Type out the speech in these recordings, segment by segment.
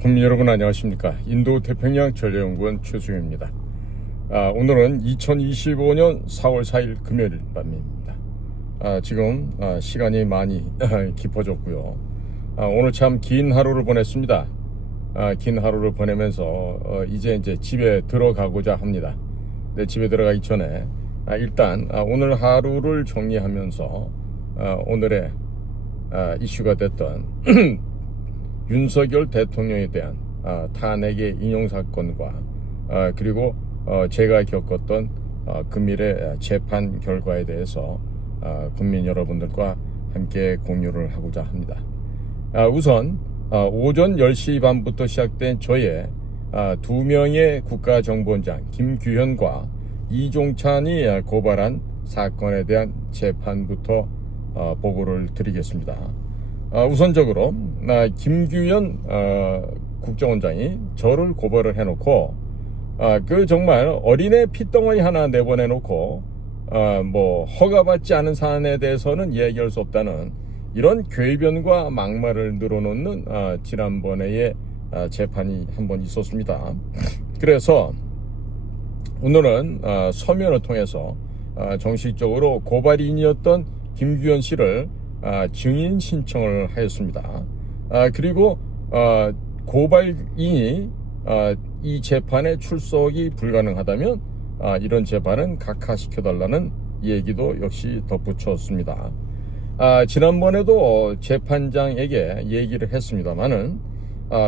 국민 여러분 안녕하십니까. 인도태평양 전략연구원 최수영입니다. 오늘은 2025년 4월 4일 금요일 밤입니다. 지금 시간이 많이 깊어졌고요. 오늘 참 긴 하루를 보냈습니다. 긴 하루를 보내면서 이제 집에 들어가고자 합니다. 네, 집에 들어가기 전에 일단 오늘 하루를 정리하면서 오늘의 이슈가 됐던 윤석열 대통령에 대한 탄핵의 인용사건과 그리고 제가 겪었던 금일의 재판 결과에 대해서 국민 여러분들과 함께 공유를 하고자 합니다. 우선 오전 10시 반부터 시작된 저의 두 명의 국가정보원장 김규현과 이종찬이 고발한 사건에 대한 재판부터 보고를 드리겠습니다. 우선적으로 김규현 국정원장이 저를 고발을 해놓고 정말 어린애 핏덩어리 하나 내보내놓고 허가받지 않은 사안에 대해서는 이야기할 수 없다는 이런 궤변과 막말을 늘어놓는 지난번에의 재판이 한번 있었습니다. 그래서 오늘은 서면을 통해서 정식적으로 고발인이었던 김규현 씨를 증인 신청을 하였습니다. 그리고 고발인이 이 재판에 출석이 불가능하다면 이런 재판은 각하시켜달라는 얘기도 역시 덧붙였습니다. 지난번에도 재판장에게 얘기를 했습니다만은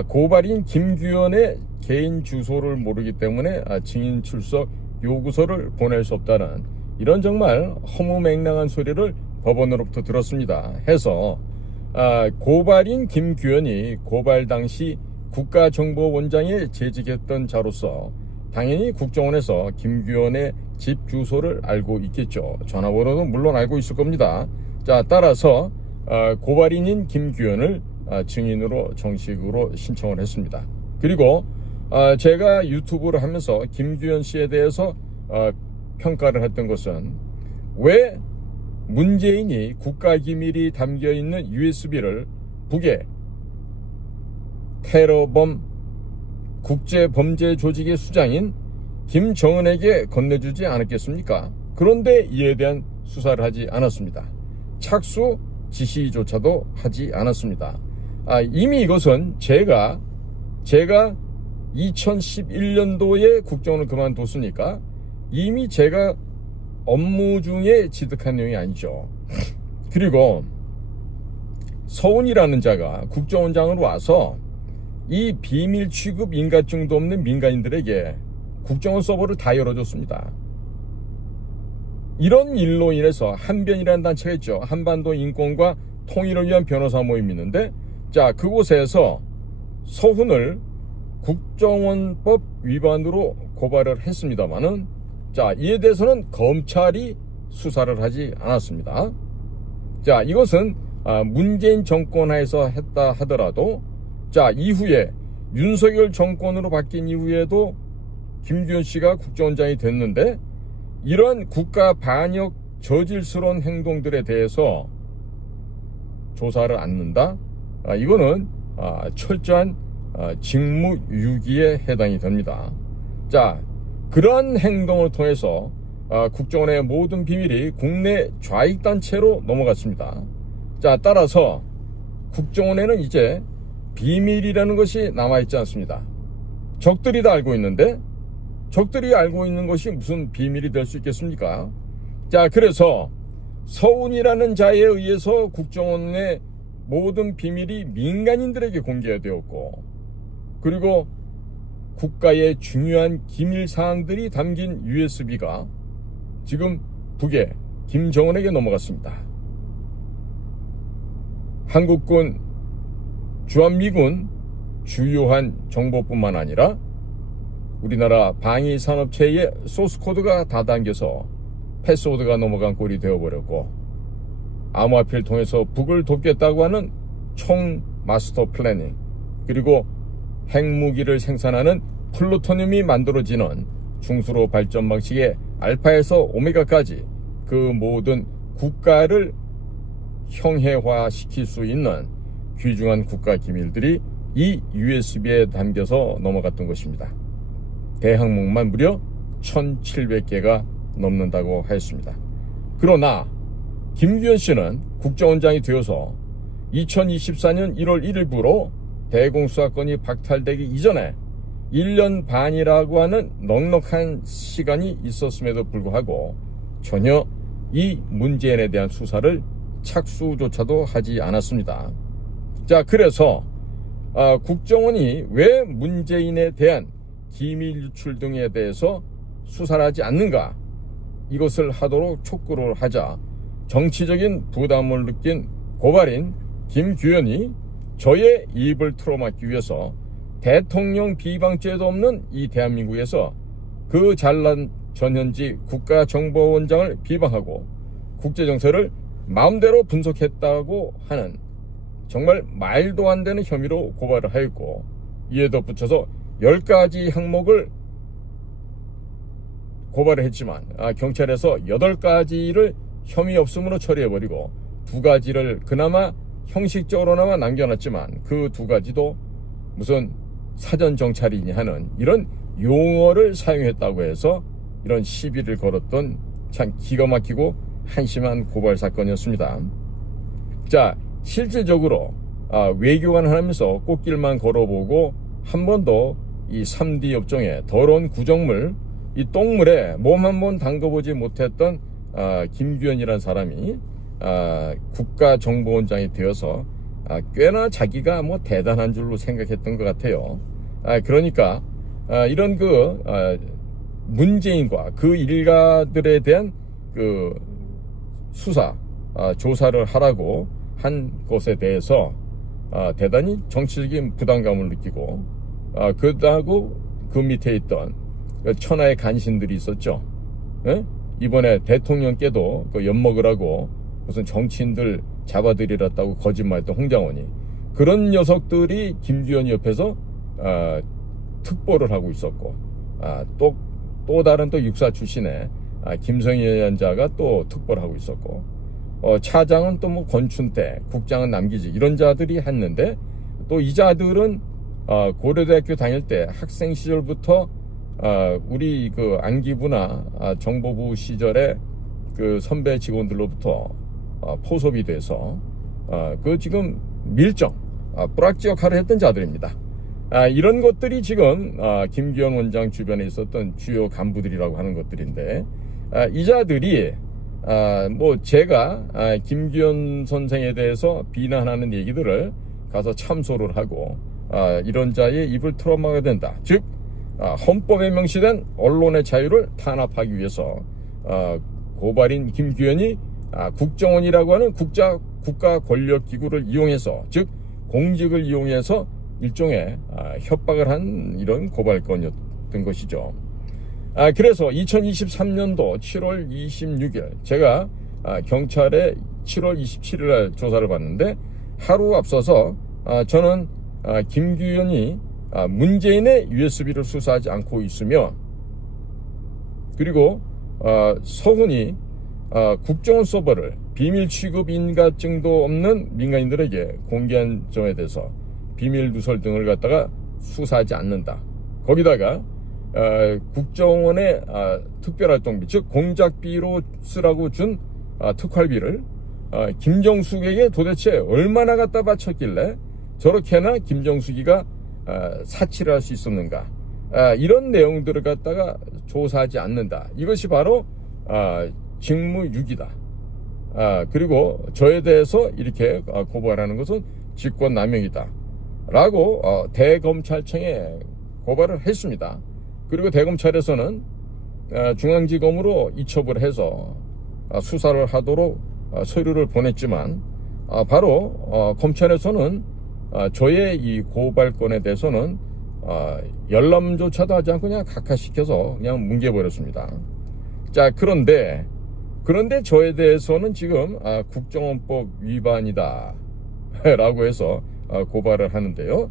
고발인 김규현의 개인 주소를 모르기 때문에 증인 출석 요구서를 보낼 수 없다는 이런 정말 허무맹랑한 소리를 법원으로부터 들었습니다. 해서 고발인 김규현이 고발 당시 국가정보원장에 재직했던 자로서 당연히 국정원에서 김규현의 집 주소를 알고 있겠죠. 전화번호는 물론 알고 있을 겁니다. 자, 따라서 고발인인 김규현을 증인으로 정식으로 신청을 했습니다. 그리고 제가 유튜브를 하면서 김규현 씨에 대해서 평가를 했던 것은 왜 문재인이 국가기밀이 담겨있는 USB를 북의 테러범 국제범죄조직의 수장인 김정은에게 건네주지 않았겠습니까? 그런데 이에 대한 수사를 하지 않았습니다. 착수 지시조차도 하지 않았습니다. 이미 이것은 제가 2011년도에 국정원을 그만뒀으니까 이미 제가 업무 중에 지득한 내용이 아니죠. 그리고 서훈이라는 자가 국정원장으로 와서 이 비밀 취급 인가증도 없는 민간인들에게 국정원 서버를 다 열어줬습니다. 이런 일로 인해서 한변이라는 단체가 있죠. 한반도 인권과 통일을 위한 변호사 모임이 있는데, 자, 그곳에서 서훈을 국정원법 위반으로 고발을 했습니다만은, 자, 이에 대해서는 검찰이 수사를 하지 않았습니다. 자, 이것은 문재인 정권 하에서 했다 하더라도, 자, 이후에 윤석열 정권으로 바뀐 이후에도 김규현 씨가 국정원장이 됐는데 이런 국가 반역 저질스러운 행동들에 대해서 조사를 않는다? 이거는 철저한 직무유기에 해당이 됩니다. 자, 그러한 행동을 통해서 국정원의 모든 비밀이 국내 좌익단체로 넘어갔습니다. 자, 따라서 국정원에는 이제 비밀이라는 것이 남아있지 않습니다. 적들이 다 알고 있는데 적들이 알고 있는 것이 무슨 비밀이 될 수 있겠습니까? 자, 그래서 서훈이라는 자에 의해서 국정원의 모든 비밀이 민간인들에게 공개되었고, 그리고 국가의 중요한 기밀 사항들이 담긴 USB가 지금 북의 김정은에게 넘어갔습니다. 한국군, 주한미군 주요한 정보뿐만 아니라 우리나라 방위산업체의 소스코드가 다 담겨서 패스워드가 넘어간 꼴이 되어버렸고, 암호화폐를 통해서 북을 돕겠다고 하는 총 마스터 플래닝, 그리고 핵무기를 생산하는 플루토늄이 만들어지는 중수로 발전 방식의 알파에서 오메가까지 그 모든 국가를 형해화시킬 수 있는 귀중한 국가 기밀들이 이 USB에 담겨서 넘어갔던 것입니다. 대항목만 무려 1700개가 넘는다고 하였습니다. 그러나 김규현 씨는 국정원장이 되어서 2024년 1월 1일부로 대공수사권이 박탈되기 이전에 1년 반이라고 하는 넉넉한 시간이 있었음에도 불구하고 전혀 이 문재인에 대한 수사를 착수조차도 하지 않았습니다. 자, 그래서 국정원이 왜 문재인에 대한 기밀 유출 등에 대해서 수사를 하지 않는가, 이것을 하도록 촉구를 하자 정치적인 부담을 느낀 고발인 김규현이 저의 입을 틀어막기 위해서 대통령 비방죄도 없는 이 대한민국에서 그 잘난 전현직 국가정보원장을 비방하고 국제정세를 마음대로 분석했다고 하는 정말 말도 안 되는 혐의로 고발을 하였고, 이에 덧붙여서 10가지 항목을 고발을 했지만 경찰에서 8가지를 혐의 없음으로 처리해버리고 2가지를 그나마 형식적으로나마 남겨놨지만 그 2가지도 무슨 사전 정찰이니 하는 이런 용어를 사용했다고 해서 이런 시비를 걸었던 참 기가 막히고 한심한 고발 사건이었습니다. 자, 실질적으로 외교관을 하면서 꽃길만 걸어보고 한 번도 이 3D 업종의 더러운 구정물, 이 똥물에 몸 한 번 담궈보지 못했던 김규현이라는 사람이 국가정보원장이 되어서 꽤나 자기가 뭐 대단한 줄로 생각했던 것 같아요. 그러니까 이런 문재인과 그 일가들에 대한 그 수사 조사를 하라고 한 것에 대해서 대단히 정치적인 부담감을 느끼고, 그러고 그 밑에 있던 천하의 간신들이 있었죠. 에? 이번에 대통령께도 그 엿먹으라고 무슨 정치인들 잡아들이랬다고 거짓말했던 홍장원이, 그런 녀석들이 김규현 옆에서 특보를 하고 있었고, 또 다른 또 육사 출신의 김성희 위원자가 또 특보를 하고 있었고, 차장은 또 뭐 권춘태, 국장은 남기직, 이런 자들이 했는데, 또 이 자들은 고려대학교 다닐 때 학생 시절부터 우리 그 안기부나 정보부 시절에 그 선배 직원들로부터 포섭이 돼서 그 지금 밀정 뿌락지 역할을 했던 자들입니다. 이런 것들이 지금 김규현 원장 주변에 있었던 주요 간부들이라고 하는 것들인데, 이 자들이 뭐 제가 김규현 선생에 대해서 비난하는 얘기들을 가서 참소를 하고 이런 자의 입을 틀어막아야 된다. 즉 헌법에 명시된 언론의 자유를 탄압하기 위해서 고발인 김규현이 국정원이라고 하는 국가 권력 기구를 이용해서, 즉 공직을 이용해서 일종의 협박을 한 이런 고발건이었던 것이죠. 그래서 2023년도 7월 26일 제가 경찰에 7월 27일 날 조사를 받는데, 하루 앞서서 저는 김규현이 문재인의 USB를 수사하지 않고 있으며, 그리고 서훈이 국정원 서버를 비밀 취급 인가증도 없는 민간인들에게 공개한 점에 대해서 비밀 누설 등을 갖다가 수사하지 않는다. 거기다가 국정원의 특별활동비, 즉 공작비로 쓰라고 준 특활비를 김정숙에게 도대체 얼마나 갖다 바쳤길래 저렇게나 김정숙이가 사치를 할 수 있었는가, 이런 내용들을 갖다가 조사하지 않는다. 이것이 바로 직무유기다. 그리고 저에 대해서 이렇게 고발하는 것은 직권남용이다 라고 대검찰청에 고발을 했습니다. 그리고 대검찰에서는 중앙지검으로 이첩을 해서 수사를 하도록 서류를 보냈지만, 바로 검찰에서는 저의 이 고발건에 대해서는 열람조차도 하지 않고 그냥 각하시켜서 그냥 뭉개버렸습니다. 자, 그런데 저에 대해서는 지금 국정원법 위반이다 라고 해서 고발을 하는데요.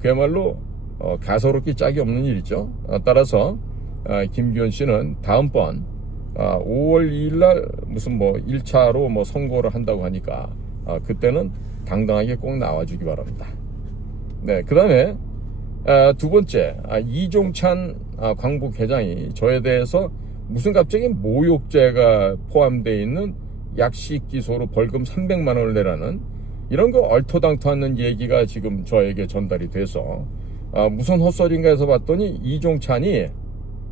그야말로 가소롭기 짝이 없는 일이죠. 따라서 김규현 씨는 다음번 5월 2일 날 무슨 뭐 1차로 뭐 선고를 한다고 하니까 그때는 당당하게 꼭 나와주기 바랍니다. 네, 그 다음에 두 번째, 이종찬 광북회장이 저에 대해서 무슨 갑자기 모욕죄가 포함되어 있는 약식 기소로 벌금 300만 원을 내라는 이런 거 얼토당토 않는 얘기가 지금 저에게 전달이 돼서 무슨 헛소리인가 해서 봤더니 이종찬이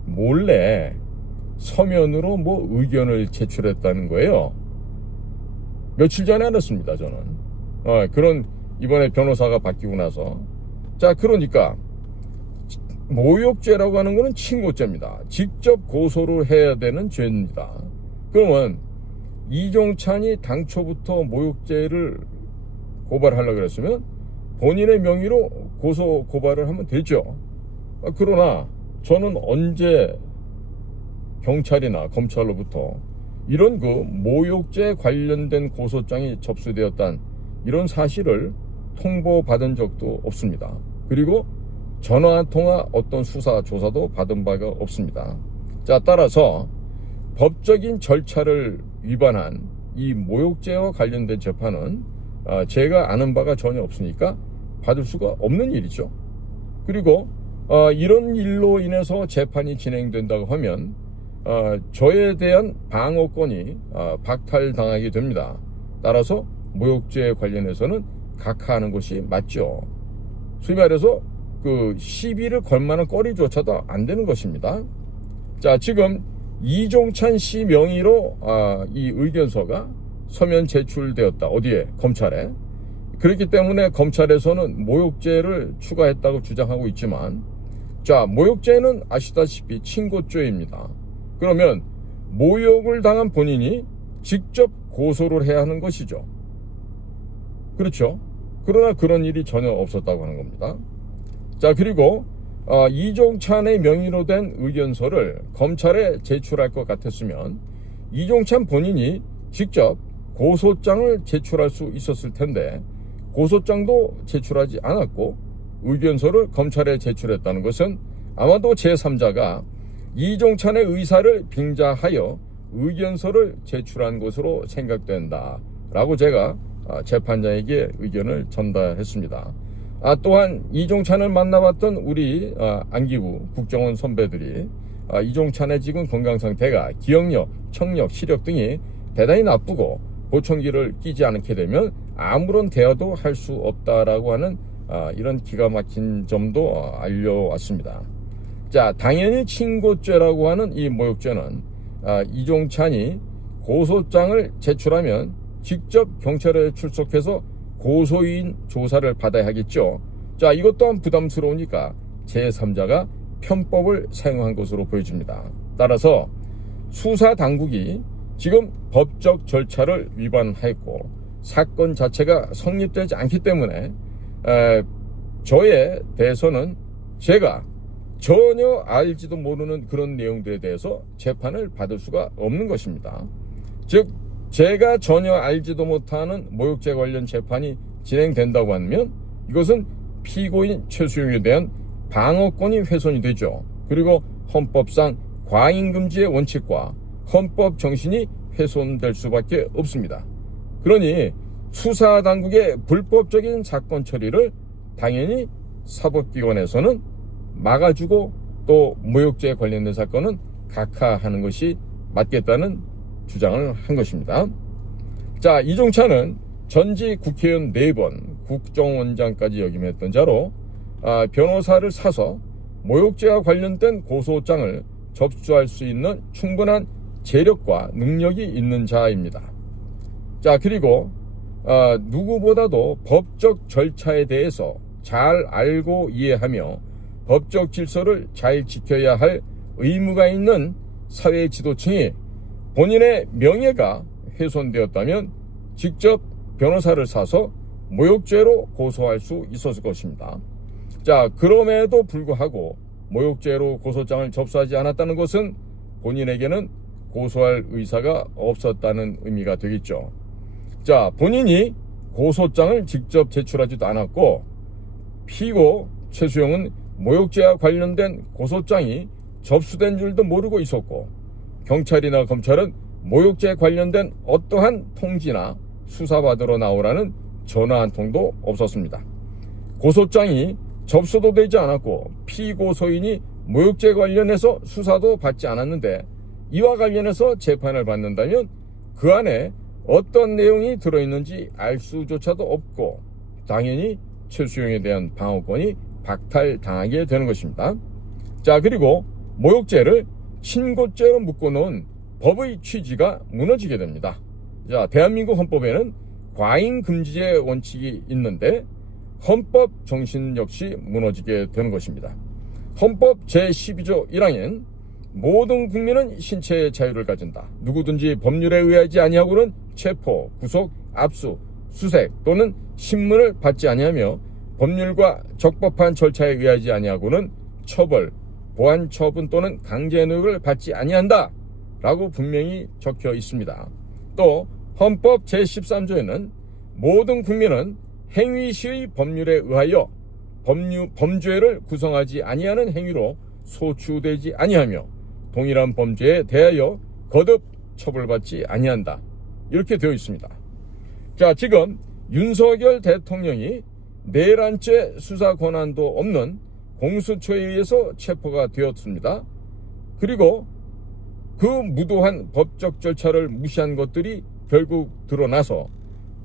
몰래 서면으로 뭐 의견을 제출했다는 거예요. 며칠 전에 알았습니다, 저는. 그런 이번에 변호사가 바뀌고 나서. 자, 그러니까 모욕죄라고 하는 거는 친고죄입니다. 직접 고소를 해야 되는 죄입니다. 그러면 이종찬이 당초부터 모욕죄를 고발하려고 그랬으면 본인의 명의로 고소 고발을 하면 되죠. 그러나 저는 언제 경찰이나 검찰로부터 이런 그 모욕죄 관련된 고소장이 접수되었다는 이런 사실을 통보받은 적도 없습니다. 그리고 전화 한 통화 어떤 수사 조사도 받은 바가 없습니다. 자, 따라서 법적인 절차를 위반한 이 모욕죄와 관련된 재판은 제가 아는 바가 전혀 없으니까 받을 수가 없는 일이죠. 그리고 이런 일로 인해서 재판이 진행된다고 하면 저에 대한 방어권이 박탈당하게 됩니다. 따라서 모욕죄에 관련해서는 각하하는 것이 맞죠. 소위 말해서 그 시비를 걸 만한 거리조차도 안 되는 것입니다. 자, 지금 이종찬 씨 명의로 이 의견서가 서면 제출되었다. 어디에? 검찰에. 그렇기 때문에 검찰에서는 모욕죄를 추가했다고 주장하고 있지만, 자, 모욕죄는 아시다시피 친고죄입니다. 그러면 모욕을 당한 본인이 직접 고소를 해야 하는 것이죠. 그렇죠? 그러나 그런 일이 전혀 없었다고 하는 겁니다. 자, 그리고 이종찬의 명의로 된 의견서를 검찰에 제출할 것 같았으면 이종찬 본인이 직접 고소장을 제출할 수 있었을 텐데 고소장도 제출하지 않았고 의견서를 검찰에 제출했다는 것은 아마도 제3자가 이종찬의 의사를 빙자하여 의견서를 제출한 것으로 생각된다라고 제가 재판장에게 의견을 전달했습니다. 또한 이종찬을 만나봤던 우리 안기부 국정원 선배들이 이종찬의 지금 건강 상태가 기억력, 청력, 시력 등이 대단히 나쁘고 보청기를 끼지 않게 되면 아무런 대화도 할 수 없다라고 하는 이런 기가 막힌 점도 알려왔습니다. 자, 당연히 친고죄라고 하는 이 모욕죄는 이종찬이 고소장을 제출하면 직접 경찰에 출석해서 고소인 조사를 받아야 하겠죠. 자, 이것 또한 부담스러우니까 제3자가 편법을 사용한 것으로 보여집니다. 따라서 수사 당국이 지금 법적 절차를 위반했고 사건 자체가 성립되지 않기 때문에 저에 대해서는 제가 전혀 알지도 모르는 그런 내용들에 대해서 재판을 받을 수가 없는 것입니다. 즉 제가 전혀 알지도 못하는 모욕죄 관련 재판이 진행된다고 하면 이것은 피고인 최수용에 대한 방어권이 훼손이 되죠. 그리고 헌법상 과잉금지의 원칙과 헌법 정신이 훼손될 수밖에 없습니다. 그러니 수사당국의 불법적인 사건 처리를 당연히 사법기관에서는 막아주고 또 모욕죄에 관련된 사건은 각하하는 것이 맞겠다는 주장을 한 것입니다. 자, 이종찬은 전직 국회의원 4번 국정원장까지 역임했던 자로 변호사를 사서 모욕죄와 관련된 고소장을 접수할 수 있는 충분한 재력과 능력이 있는 자입니다. 자, 그리고 누구보다도 법적 절차에 대해서 잘 알고 이해하며 법적 질서를 잘 지켜야 할 의무가 있는 사회 지도층이 본인의 명예가 훼손되었다면 직접 변호사를 사서 모욕죄로 고소할 수 있었을 것입니다. 자, 그럼에도 불구하고 모욕죄로 고소장을 접수하지 않았다는 것은 본인에게는 고소할 의사가 없었다는 의미가 되겠죠. 자, 본인이 고소장을 직접 제출하지도 않았고 피고 최수용은 모욕죄와 관련된 고소장이 접수된 줄도 모르고 있었고 경찰이나 검찰은 모욕죄에 관련된 어떠한 통지나 수사받으러 나오라는 전화 한 통도 없었습니다. 고소장이 접수도 되지 않았고 피고소인이 모욕죄 관련해서 수사도 받지 않았는데 이와 관련해서 재판을 받는다면 그 안에 어떤 내용이 들어있는지 알 수조차도 없고 당연히 최수용에 대한 방어권이 박탈당하게 되는 것입니다. 자, 그리고 모욕죄를 친고죄로 묶어놓은 법의 취지가 무너지게 됩니다. 자, 대한민국 헌법에는 과잉금지의 원칙이 있는데 헌법 정신 역시 무너지게 되는 것입니다. 헌법 제12조 1항엔 모든 국민은 신체의 자유를 가진다. 누구든지 법률에 의하지 아니하고는 체포, 구속, 압수, 수색 또는 신문을 받지 아니하며 법률과 적법한 절차에 의하지 아니하고는 처벌, 보안 처분 또는 강제 노역을 받지 아니한다 라고 분명히 적혀 있습니다. 또 헌법 제13조에는 모든 국민은 행위시의 법률에 의하여 범죄를 구성하지 아니하는 행위로 소추되지 아니하며 동일한 범죄에 대하여 거듭 처벌받지 아니한다. 이렇게 되어 있습니다. 자, 지금 윤석열 대통령이 내란죄 수사 권한도 없는 공수처에 의해서 체포가 되었습니다. 그리고 그 무도한 법적 절차를 무시한 것들이 결국 드러나서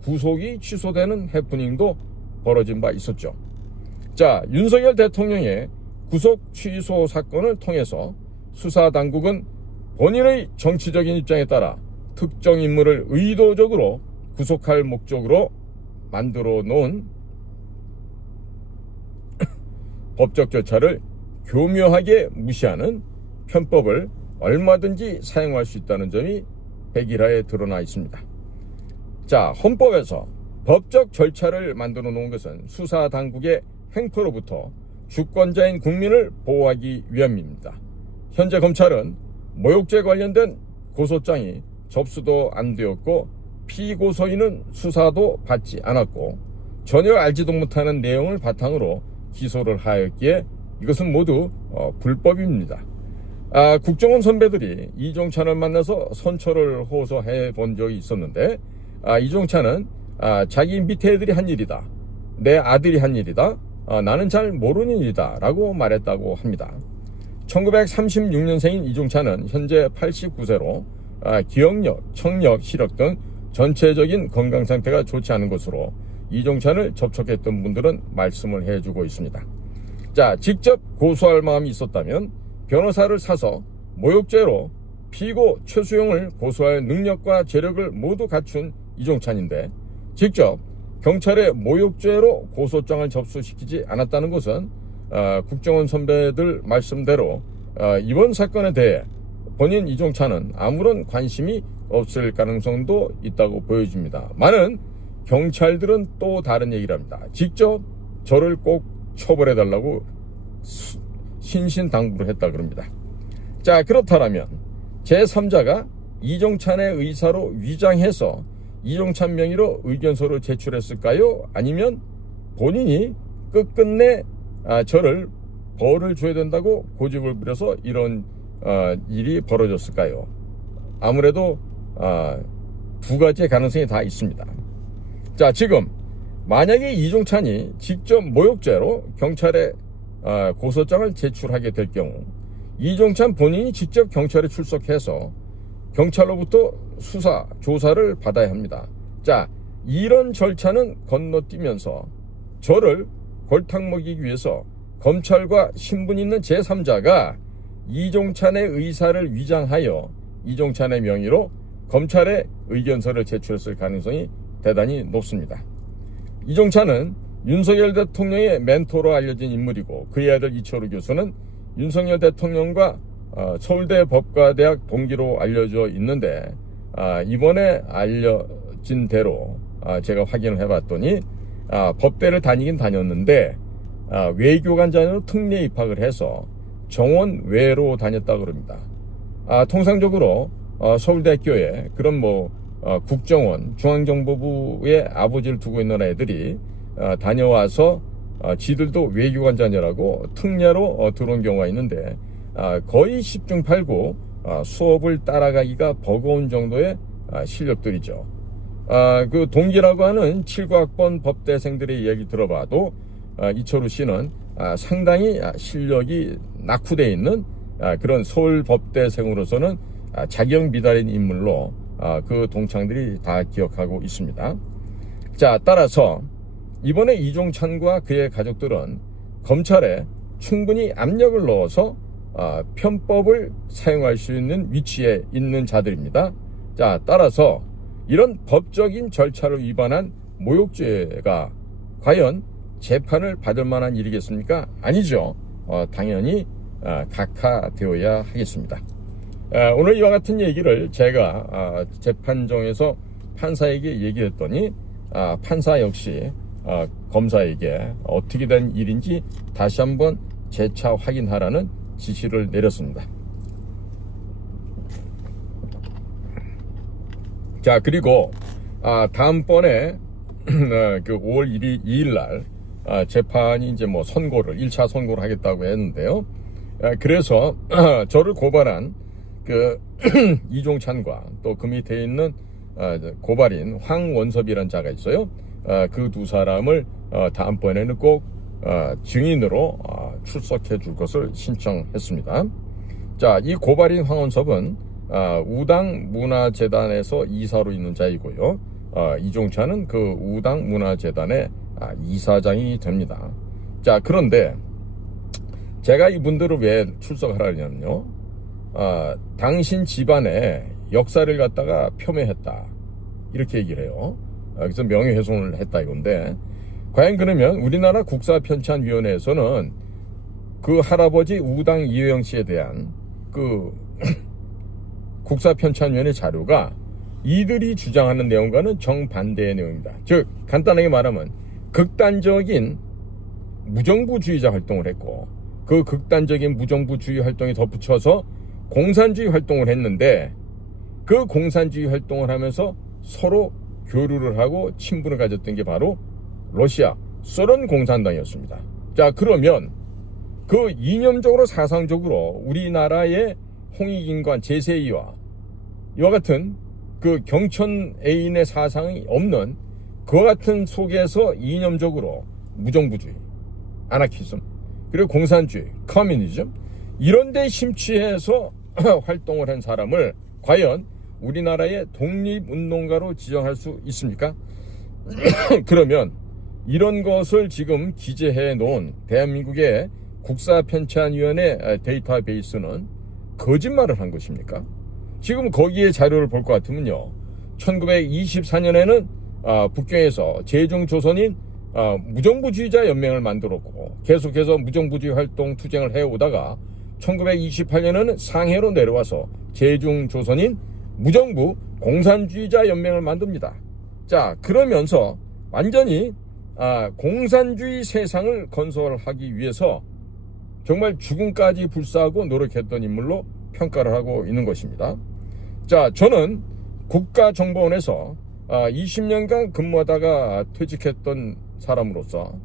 구속이 취소되는 해프닝도 벌어진 바 있었죠. 자, 윤석열 대통령의 구속 취소 사건을 통해서 수사당국은 본인의 정치적인 입장에 따라 특정 인물을 의도적으로 구속할 목적으로 만들어 놓은 법적 절차를 교묘하게 무시하는 편법을 얼마든지 사용할 수 있다는 점이 백일하에 드러나 있습니다. 자, 헌법에서 법적 절차를 만들어 놓은 것은 수사당국의 횡포로부터 주권자인 국민을 보호하기 위함입니다. 현재 검찰은 모욕죄 관련된 고소장이 접수도 안 되었고 피고소인은 수사도 받지 않았고 전혀 알지도 못하는 내용을 바탕으로 기소를 하였기에 이것은 모두 불법입니다. 국정원 선배들이 이종찬을 만나서 선처를 호소해 본 적이 있었는데 이종찬은 자기 밑에 애들이 한 일이다. 내 아들이 한 일이다. 나는 잘 모르는 일이다 라고 말했다고 합니다. 1936년생인 이종찬은 현재 89세로 기억력, 청력, 시력 등 전체적인 건강 상태가 좋지 않은 것으로 이종찬을 접촉했던 분들은 말씀을 해주고 있습니다. 자, 직접 고소할 마음이 있었다면 변호사를 사서 모욕죄로 피고 최수용을 고소할 능력과 재력을 모두 갖춘 이종찬인데 직접 경찰에 모욕죄로 고소장을 접수시키지 않았다는 것은 국정원 선배들 말씀대로 이번 사건에 대해 본인 이종찬은 아무런 관심이 없을 가능성도 있다고 보여집니다. 많은 경찰들은 또 다른 얘기를 합니다. 직접 저를 꼭 처벌해달라고 신신당부를 했다 그럽니다. 자, 그렇다면 제3자가 이종찬의 의사로 위장해서 이종찬 명의로 의견서를 제출했을까요? 아니면 본인이 끝끝내 저를 벌을 줘야 된다고 고집을 부려서 이런 일이 벌어졌을까요? 아무래도 두 가지의 가능성이 다 있습니다. 자, 지금 만약에 이종찬이 직접 모욕죄로 경찰에 고소장을 제출하게 될 경우 이종찬 본인이 직접 경찰에 출석해서 경찰로부터 수사, 조사를 받아야 합니다. 자, 이런 절차는 건너뛰면서 저를 골탕 먹이기 위해서 검찰과 신분 있는 제3자가 이종찬의 의사를 위장하여 이종찬의 명의로 검찰에 의견서를 제출했을 가능성이 대단히 높습니다. 이종찬은 윤석열 대통령의 멘토로 알려진 인물이고 그의 아들 이철우 교수는 윤석열 대통령과 서울대 법과대학 동기로 알려져 있는데 이번에 알려진 대로 제가 확인을 해봤더니 법대를 다니긴 다녔는데 외교관 자녀로 특례 입학을 해서 정원 외로 다녔다고 그럽니다. 통상적으로 서울대학교에 그런 국정원, 중앙정보부의 아버지를 두고 있는 애들이 다녀와서 지들도 외교관 자녀라고 특례로 들어온 경우가 있는데 거의 10중 8구 수업을 따라가기가 버거운 정도의 실력들이죠. 그 동기라고 하는 79학번 법대생들의 이야기 들어봐도 이철우 씨는 상당히 실력이 낙후되어 있는 그런 서울법대생으로서는 자격 미달인 인물로 그 동창들이 다 기억하고 있습니다. 자, 따라서 이번에 이종찬과 그의 가족들은 검찰에 충분히 압력을 넣어서 편법을 사용할 수 있는 위치에 있는 자들입니다. 자, 따라서 이런 법적인 절차를 위반한 모욕죄가 과연 재판을 받을 만한 일이겠습니까? 아니죠. 당연히 각하되어야 하겠습니다. 오늘 이와 같은 얘기를 제가 재판정에서 판사에게 얘기했더니 판사 역시 검사에게 어떻게 된 일인지 다시 한번 재차 확인하라는 지시를 내렸습니다. 자, 그리고 다음번에 그 5월 2일 날 재판이 이제 뭐 1차 선고를 하겠다고 했는데요. 그래서 저를 고발한 그 이종찬과 또 그 밑에 있는 고발인 황원섭이라는 자가 있어요. 그 두 사람을 다음번에는 꼭 증인으로 출석해 줄 것을 신청했습니다. 자, 이 고발인 황원섭은 우당 문화재단에서 이사로 있는 자이고요. 이종찬은 그 우당 문화재단의 이사장이 됩니다. 자, 그런데 제가 이분들을 왜 출석하라냐면요. 당신 집안의 역사를 갖다가 폄훼했다. 이렇게 얘기를 해요. 그래서 명예훼손을 했다 이건데, 과연 그러면 우리나라 국사편찬위원회에서는 그 할아버지 우당 이회영 씨에 대한 그 국사편찬위원회 자료가 이들이 주장하는 내용과는 정반대의 내용입니다. 즉 간단하게 말하면 극단적인 무정부주의자 활동을 했고, 그 극단적인 무정부주의 활동에 덧붙여서 공산주의 활동을 했는데, 그 공산주의 활동을 하면서 서로 교류를 하고 친분을 가졌던 게 바로 러시아 소련 공산당이었습니다. 자, 그러면 그 이념적으로 사상적으로 우리나라의 홍익인관 제세이와 이와 같은 그 경천 애인의 사상이 없는 그와 같은 속에서 이념적으로 무정부주의, 아나키즘, 그리고 공산주의, 커뮤니즘 이런 데 심취해서 활동을 한 사람을 과연 우리나라의 독립운동가로 지정할 수 있습니까? 그러면 이런 것을 지금 기재해 놓은 대한민국의 국사편찬위원회 데이터베이스는 거짓말을 한 것입니까? 지금 거기에 자료를 볼 것 같으면요, 1924년에는 북경에서 제중조선인 무정부주의자 연맹을 만들었고 계속해서 무정부주의 활동 투쟁을 해오다가 1928년에는 상해로 내려와서 제중조선인 무정부 공산주의자 연맹을 만듭니다. 자, 그러면서 완전히 공산주의 세상을 건설하기 위해서 정말 죽음까지 불사하고 노력했던 인물로 평가를 하고 있는 것입니다. 자, 저는 국가정보원에서 20년간 근무하다가 퇴직했던 사람으로서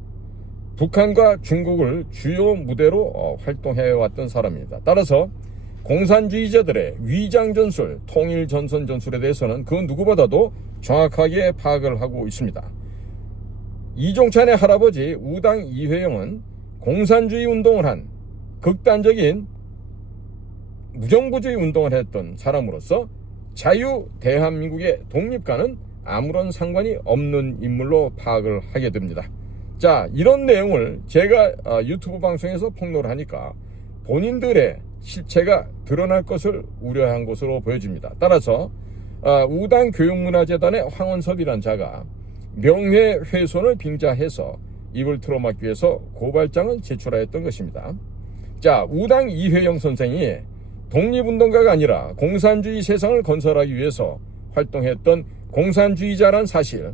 북한과 중국을 주요 무대로 활동해왔던 사람입니다. 따라서 공산주의자들의 위장전술, 통일전선 전술에 대해서는 그 누구보다도 정확하게 파악을 하고 있습니다. 이종찬의 할아버지 우당 이회영은 공산주의 운동을 한 극단적인 무정부주의 운동을 했던 사람으로서 자유 대한민국의 독립과는 아무런 상관이 없는 인물로 파악을 하게 됩니다. 자, 이런 내용을 제가 유튜브 방송에서 폭로를 하니까 본인들의 실체가 드러날 것을 우려한 것으로 보여집니다. 따라서 우당 교육문화재단의 황원섭이란 자가 명예훼손을 빙자해서 입을 틀어막기 위해서 고발장을 제출하였던 것입니다. 자, 우당 이회영 선생이 독립운동가가 아니라 공산주의 세상을 건설하기 위해서 활동했던 공산주의자란 사실,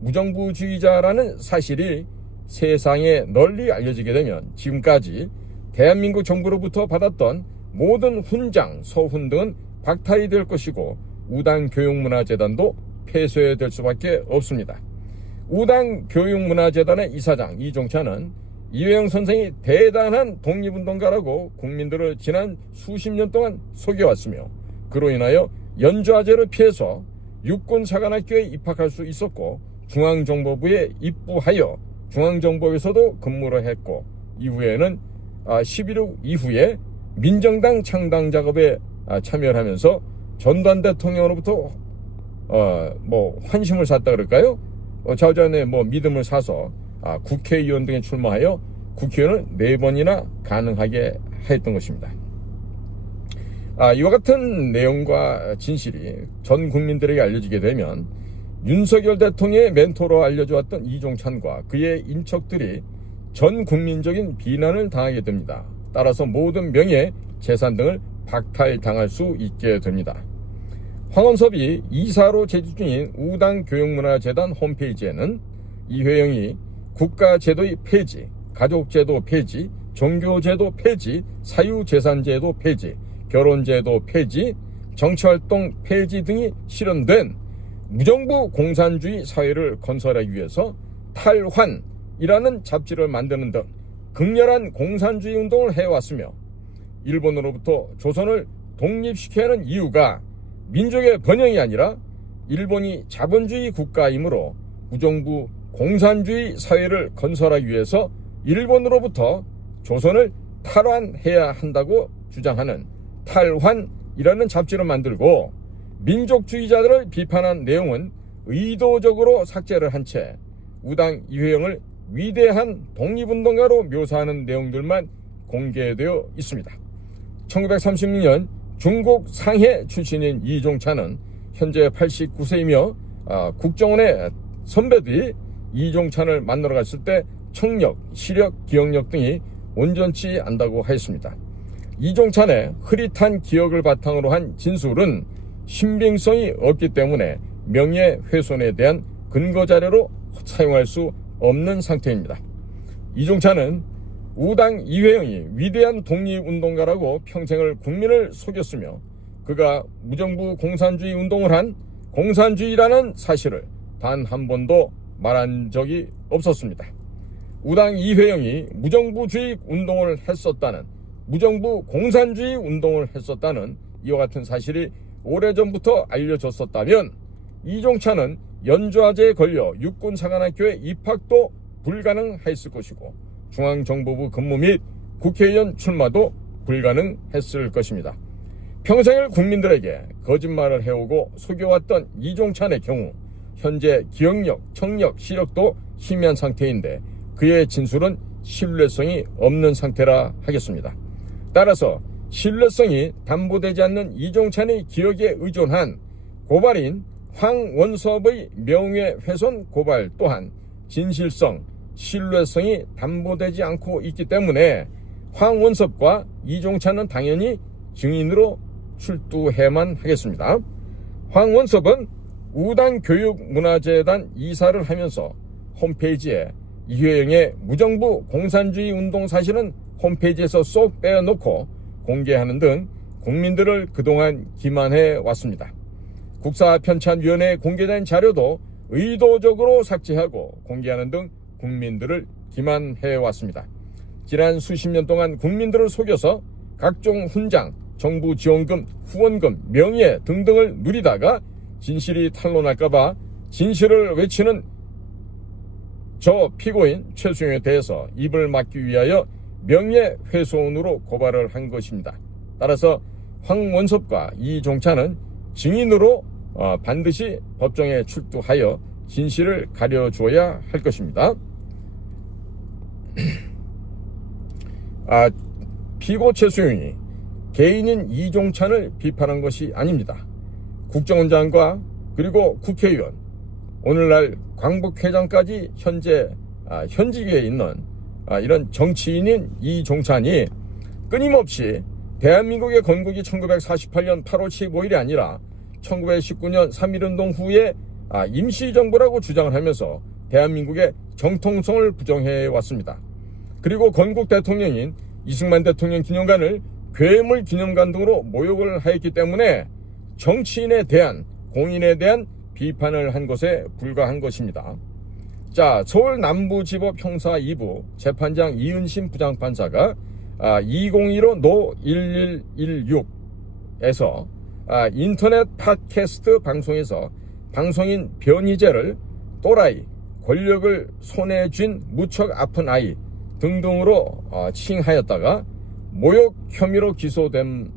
무정부주의자라는 사실이 세상에 널리 알려지게 되면 지금까지 대한민국 정부로부터 받았던 모든 훈장, 서훈 등은 박탈이 될 것이고 우당 교육문화재단도 폐쇄될 수밖에 없습니다. 우당 교육문화재단의 이사장 이종찬은 이회영 선생이 대단한 독립운동가라고 국민들을 지난 수십 년 동안 속여왔으며 그로 인하여 연좌제를 피해서 육군사관학교에 입학할 수 있었고 중앙정보부에 입부하여 중앙정보에서도 근무를 했고, 이후에는 11.6 이후에 민정당 창당 작업에 참여를 하면서 전두환 대통령으로부터 환심을 샀다 그럴까요? 좌우전에 믿음을 사서 국회의원 등에 출마하여 국회의원을 4번이나 가능하게 했던 것입니다. 이와 같은 내용과 진실이 전 국민들에게 알려지게 되면 윤석열 대통령의 멘토로 알려주었던 이종찬과 그의 인척들이 전 국민적인 비난을 당하게 됩니다. 따라서 모든 명예, 재산 등을 박탈당할 수 있게 됩니다. 황원섭이 이사로 제주 중인 우당교육문화재단 홈페이지에는 이회영이 국가제도의 폐지, 가족제도 폐지, 종교제도 폐지, 사유재산제도 폐지, 결혼제도 폐지, 정치활동 폐지 등이 실현된 무정부 공산주의 사회를 건설하기 위해서 탈환이라는 잡지를 만드는 등 극렬한 공산주의 운동을 해왔으며, 일본으로부터 조선을 독립시켜야 하는 이유가 민족의 번영이 아니라 일본이 자본주의 국가이므로 무정부 공산주의 사회를 건설하기 위해서 일본으로부터 조선을 탈환해야 한다고 주장하는 탈환이라는 잡지를 만들고, 민족주의자들을 비판한 내용은 의도적으로 삭제를 한 채 우당 이회영을 위대한 독립운동가로 묘사하는 내용들만 공개되어 있습니다. 1936년 중국 상해 출신인 이종찬은 현재 89세이며 국정원의 선배들이 이종찬을 만나러 갔을 때 청력, 시력, 기억력 등이 온전치 않다고 하였습니다. 이종찬의 흐릿한 기억을 바탕으로 한 진술은 신빙성이 없기 때문에 명예훼손에 대한 근거자료로 사용할 수 없는 상태입니다. 이종찬은 우당 이회영이 위대한 독립운동가라고 평생을 국민을 속였으며, 그가 무정부 공산주의 운동을 한 공산주의라는 사실을 단 한 번도 말한 적이 없었습니다. 우당 이회영이 무정부주의 운동을 했었다는, 무정부 공산주의 운동을 했었다는 이와 같은 사실이 오래전부터 알려졌었다면 이종찬은 연좌제에 걸려 육군사관학교에 입학도 불가능했을 것이고, 중앙정보부 근무 및 국회의원 출마도 불가능했을 것입니다. 평생을 국민들에게 거짓말을 해오고 속여왔던 이종찬의 경우 현재 기억력, 청력, 시력도 희미한 상태인데 그의 진술은 신뢰성이 없는 상태라 하겠습니다. 따라서 신뢰성이 담보되지 않는 이종찬의 기억에 의존한 고발인 황원섭의 명예훼손 고발 또한 진실성, 신뢰성이 담보되지 않고 있기 때문에 황원섭과 이종찬은 당연히 증인으로 출두해만 하겠습니다. 황원섭은 우당교육문화재단 이사를 하면서 홈페이지에 이회영의 무정부 공산주의 운동 사실은 홈페이지에서 쏙 빼어놓고 공개하는 등 국민들을 그동안 기만해 왔습니다. 국사편찬위원회에 공개된 자료도 의도적으로 삭제하고 공개하는 등 국민들을 기만해 왔습니다. 지난 수십 년 동안 국민들을 속여서 각종 훈장, 정부 지원금, 후원금, 명예 등등을 누리다가 진실이 탄로날까봐 진실을 외치는 저 피고인 최수영에 대해서 입을 막기 위하여 명예훼손으로 고발을 한 것입니다. 따라서 황원섭과 이종찬은 증인으로 반드시 법정에 출두하여 진실을 가려줘야 할 것입니다. 피고 최수영이 개인인 이종찬을 비판한 것이 아닙니다. 국정원장과 그리고 국회의원, 오늘날 광복회장까지 현재 현직에 있는 이런 정치인인 이종찬이 끊임없이 대한민국의 건국이 1948년 8월 15일이 아니라 1919년 3.1운동 후에 임시정부라고 주장을 하면서 대한민국의 정통성을 부정해 왔습니다. 그리고 건국 대통령인 이승만 대통령 기념관을 괴물 기념관 등으로 모욕을 하였기 때문에 정치인에 대한, 공인에 대한 비판을 한 것에 불과한 것입니다. 자, 서울 남부지법 형사 2부 재판장 이은심 부장판사가 2015 노 1116에서 인터넷 팟캐스트 방송에서 방송인 변희재를 또라이, 권력을 손에 쥔 무척 아픈 아이 등등으로 칭하였다가 모욕 혐의로 기소된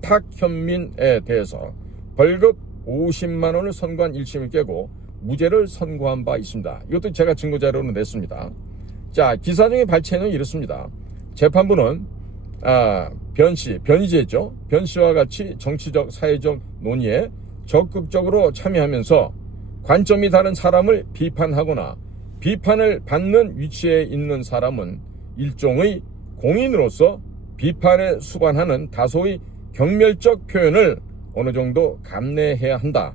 탁현민에 대해서 벌금 50만 원을 선고한 1심을 깨고 무죄를 선고한 바 있습니다. 이것도 제가 증거자료로 냈습니다. 자, 기사 중에 발췌 내용이 이렇습니다. 재판부는 변희재죠. 변씨와 같이 정치적, 사회적 논의에 적극적으로 참여하면서 관점이 다른 사람을 비판하거나 비판을 받는 위치에 있는 사람은 일종의 공인으로서 비판에 수반하는 다소의 경멸적 표현을 어느 정도 감내해야 한다.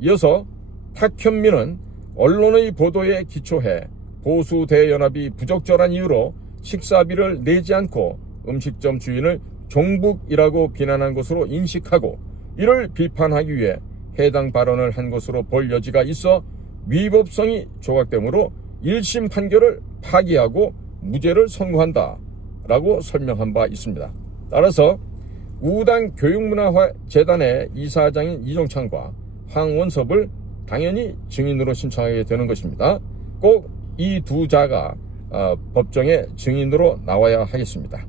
이어서 탁현민은 언론의 보도에 기초해 보수대연합이 부적절한 이유로 식사비를 내지 않고 음식점 주인을 종북이라고 비난한 것으로 인식하고 이를 비판하기 위해 해당 발언을 한 것으로 볼 여지가 있어 위법성이 조각되므로 1심 판결을 파기하고 무죄를 선고한다 라고 설명한 바 있습니다. 따라서 우당 교육문화재단의 이사장인 이종찬과 황원섭을 당연히 증인으로 신청하게 되는 것입니다. 꼭 이 두 자가 법정에 증인으로 나와야 하겠습니다.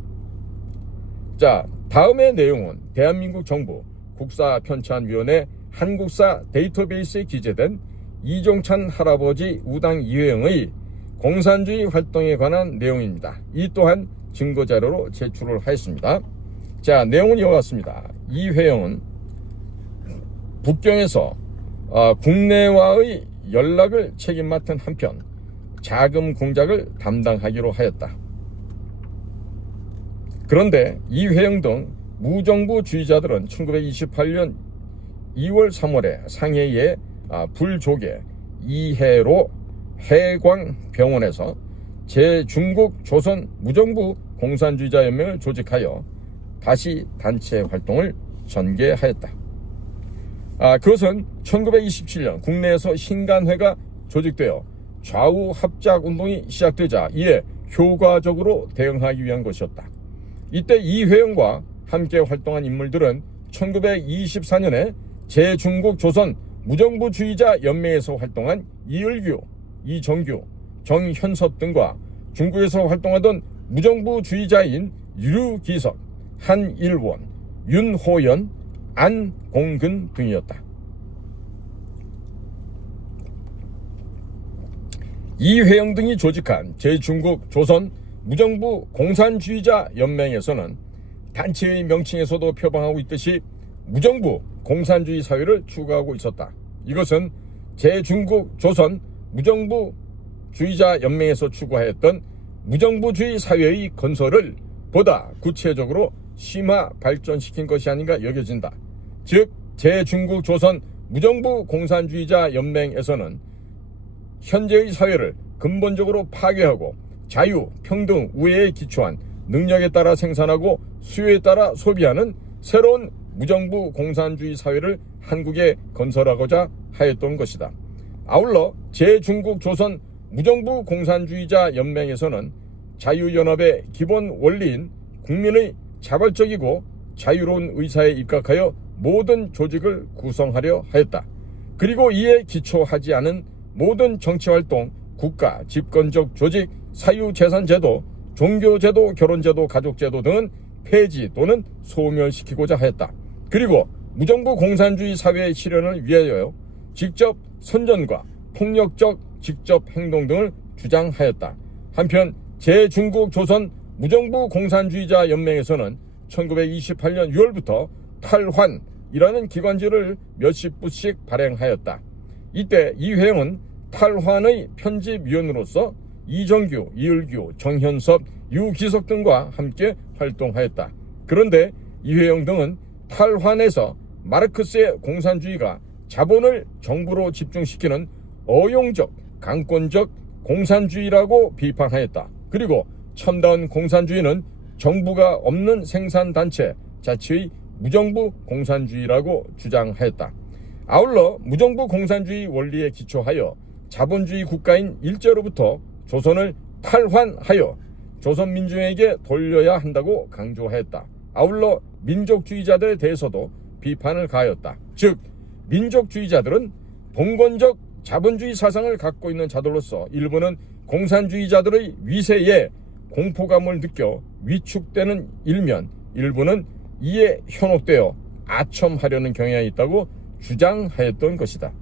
자, 다음의 내용은 대한민국 정부 국사편찬위원회 한국사 데이터베이스에 기재된 이종찬 할아버지 우당 이회영의 공산주의 활동에 관한 내용입니다. 이 또한 증거자료로 제출을 하였습니다. 자, 내용은 이와 같습니다. 이회영은 북경에서 국내와의 연락을 책임 맡은 한편 자금 공작을 담당하기로 하였다. 그런데 이회영 등 무정부주의자들은 1928년 2월 3월에 상해의 불조계 이해로 해광병원에서 제중국 조선 무정부 공산주의자 연맹을 조직하여 다시 단체 활동을 전개하였다. 그것은 1927년 국내에서 신간회가 조직되어 좌우 합작 운동이 시작되자 이에 효과적으로 대응하기 위한 것이었다. 이때 이회영과 함께 활동한 인물들은 1924년에 제중국 조선 무정부주의자 연맹에서 활동한 이을규, 이정규, 정현섭 등과 중국에서 활동하던 무정부주의자인 류기석, 한일원, 윤호연, 안공근 등이었다. 이회영 등이 조직한 제중국 조선 무정부 공산주의자 연맹에서는 단체의 명칭에서도 표방하고 있듯이 무정부 공산주의 사회를 추구하고 있었다. 이것은 제중국 조선 무정부주의자 연맹에서 추구하였던 무정부주의 사회의 건설을 보다 구체적으로 심화 발전시킨 것이 아닌가 여겨진다. 즉 제중국 조선 무정부 공산주의자 연맹에서는 현재의 사회를 근본적으로 파괴하고 자유, 평등, 우애에 기초한 능력에 따라 생산하고 수요에 따라 소비하는 새로운 무정부 공산주의 사회를 한국에 건설하고자 하였던 것이다. 아울러 제중국 조선 무정부 공산주의자 연맹에서는 자유연합의 기본 원리인 국민의 자발적이고 자유로운 의사에 입각하여 모든 조직을 구성하려 하였다. 그리고 이에 기초하지 않은 모든 정치활동, 국가, 집권적 조직, 사유재산제도, 종교제도, 결혼제도, 가족제도 등은 폐지 또는 소멸시키고자 하였다. 그리고 무정부 공산주의 사회의 실현을 위하여 직접 선전과 폭력적 직접 행동 등을 주장하였다. 한편 제중국 조선 무정부 공산주의자 연맹에서는 1928년 6월부터 탈환이라는 기관지를 몇십 부씩 발행하였다. 이때 이회영은 탈환의 편집위원으로서 이정규, 이을규, 정현섭, 유기석 등과 함께 활동하였다. 그런데 이회영 등은 탈환에서 마르크스의 공산주의가 자본을 정부로 집중시키는 어용적, 강권적 공산주의라고 비판하였다. 그리고 첨단 공산주의는 정부가 없는 생산단체 자체의 무정부 공산주의라고 주장하였다. 아울러 무정부 공산주의 원리에 기초하여 자본주의 국가인 일제로부터 조선을 탈환하여 조선민중에게 돌려야 한다고 강조하였다. 아울러 민족주의자들에 대해서도 비판을 가하였다. 즉 민족주의자들은 봉건적 자본주의 사상을 갖고 있는 자들로서 일부는 공산주의자들의 위세에 공포감을 느껴 위축되는 일면, 일부는 이에 현혹되어 아첨하려는 경향이 있다고 주장하였던 것이다.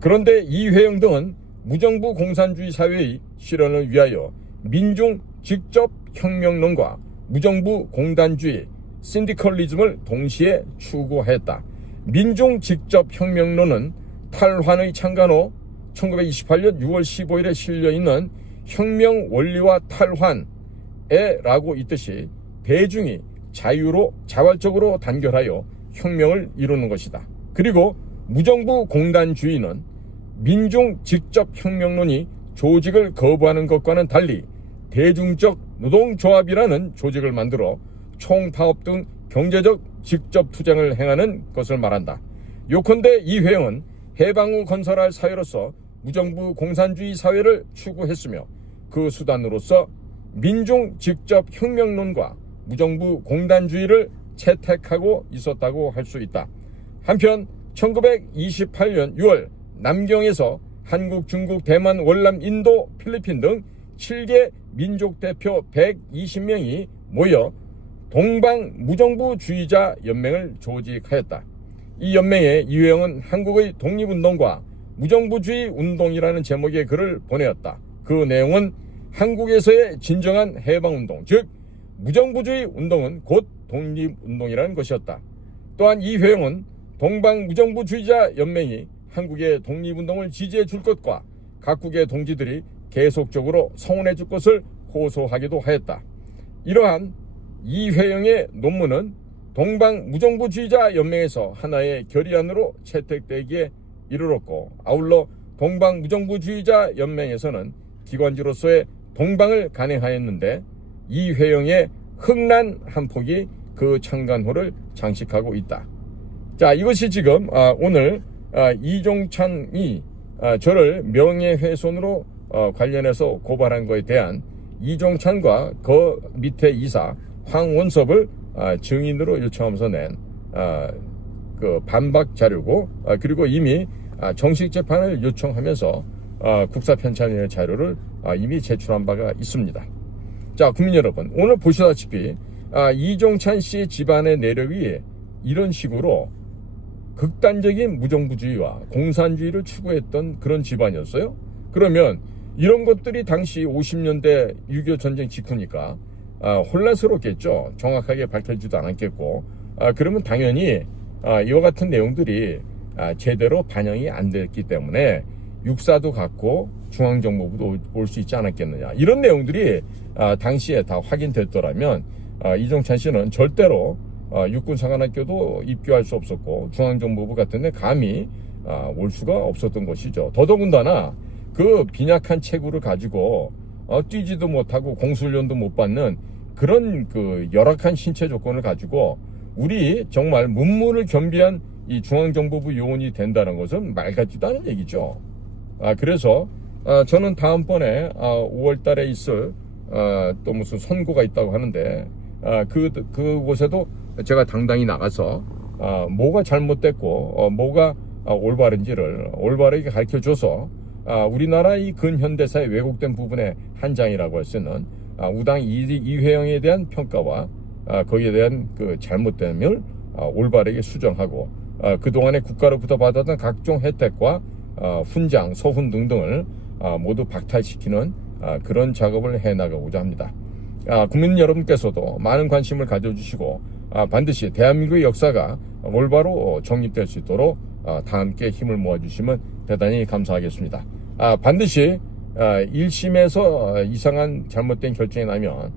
그런데 이회영 등은 무정부 공산주의 사회의 실현을 위하여 민중 직접 혁명론과 무정부 공단주의 신디컬리즘을 동시에 추구하였다. 민중 직접 혁명론은 탈환의 창간호 1928년 6월 15일에 실려있는 혁명 원리와 탈환에라고 있듯이 대중이 자유로 자발적으로 단결하여 혁명을 이루는 것이다. 그리고 무정부 공단주의는 민중 직접 혁명론이 조직을 거부하는 것과는 달리 대중적 노동조합이라는 조직을 만들어 총파업 등 경제적 직접 투쟁을 행하는 것을 말한다. 요컨대 이회영은 해방 후 건설할 사회로서 무정부 공산주의 사회를 추구했으며 그 수단으로서 민중 직접 혁명론과 무정부 공단주의를 채택하고 있었다고 할 수 있다. 한편 1928년 6월 남경에서 한국, 중국, 대만, 월남, 인도, 필리핀 등 7개 민족 대표 120명이 모여 동방 무정부주의자 연맹을 조직하였다. 이 연맹에 이회영은 한국의 독립운동과 무정부주의 운동이라는 제목의 글을 보내었다. 그 내용은 한국에서의 진정한 해방운동, 즉 무정부주의 운동은 곧 독립운동이라는 것이었다. 또한 이회영은 동방무정부주의자 연맹이 한국의 독립운동을 지지해 줄 것과 각국의 동지들이 계속적으로 성원해 줄 것을 호소하기도 하였다. 이러한 이회영의 논문은 동방무정부주의자 연맹에서 하나의 결의안으로 채택되기에 이르렀고, 아울러 동방무정부주의자 연맹에서는 기관지로서의 동방을 간행하였는데 이회영의 흥란 한 폭이 그 창간호를 장식하고 있다. 자, 이것이 지금 오늘 이종찬이 저를 명예훼손으로 관련해서 고발한 것에 대한 이종찬과 그 밑에 이사 황원섭을 증인으로 요청하면서 낸 그 반박 자료고, 그리고 이미 정식 재판을 요청하면서 국사편찬위원회 자료를 이미 제출한 바가 있습니다. 자, 국민 여러분, 오늘 보시다시피 이종찬 씨의 집안의 내력이 이런 식으로 극단적인 무정부주의와 공산주의를 추구했던 그런 집안이었어요. 그러면 이런 것들이 당시 50년대 6.25 전쟁 직후니까 혼란스럽겠죠. 정확하게 밝혀지지도 않았겠고, 그러면 당연히 이와 같은 내용들이 제대로 반영이 안 됐기 때문에 육사도 갖고 중앙정보부도 올 수 있지 않았겠느냐. 이런 내용들이 당시에 다 확인됐더라면 이종찬 씨는 절대로 육군사관학교도 입교할 수 없었고 중앙정보부 같은 데 감히 올 수가 없었던 것이죠. 더더군다나 그 빈약한 체구를 가지고 뛰지도 못하고 공수훈련도 못 받는 그런 그 열악한 신체 조건을 가지고 우리 정말 문무를 겸비한 이 중앙정보부 요원이 된다는 것은 말 같지도 않은 얘기죠. 그래서 저는 다음번에 5월 달에 있을 또 무슨 선고가 있다고 하는데 그곳에도 제가 당당히 나가서 뭐가 잘못됐고 뭐가 올바른지를 올바르게 가르쳐줘서 우리나라 이 근현대사의 왜곡된 부분의 한 장이라고 할 수 있는 우당 이회영에 대한 평가와 거기에 대한 그 잘못됨을 올바르게 수정하고 그동안에 국가로부터 받았던 각종 혜택과 훈장, 서훈 등등을 모두 박탈시키는 그런 작업을 해나가고자 합니다. 국민 여러분께서도 많은 관심을 가져주시고 반드시 대한민국의 역사가 올바로 정립될 수 있도록 다 함께 힘을 모아주시면 대단히 감사하겠습니다. 반드시 1심에서 이상한 잘못된 결정이 나면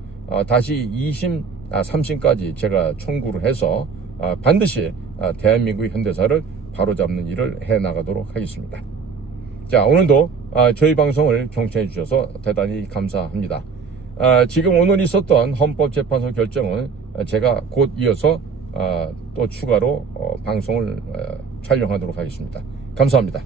다시 2심, 3심까지 제가 청구를 해서 반드시 대한민국의 현대사를 바로잡는 일을 해나가도록 하겠습니다. 자, 오늘도 저희 방송을 경청해 주셔서 대단히 감사합니다. 지금 오늘 있었던 헌법재판소 결정은 제가 곧 이어서 또 추가로 방송을 촬영하도록 하겠습니다. 감사합니다.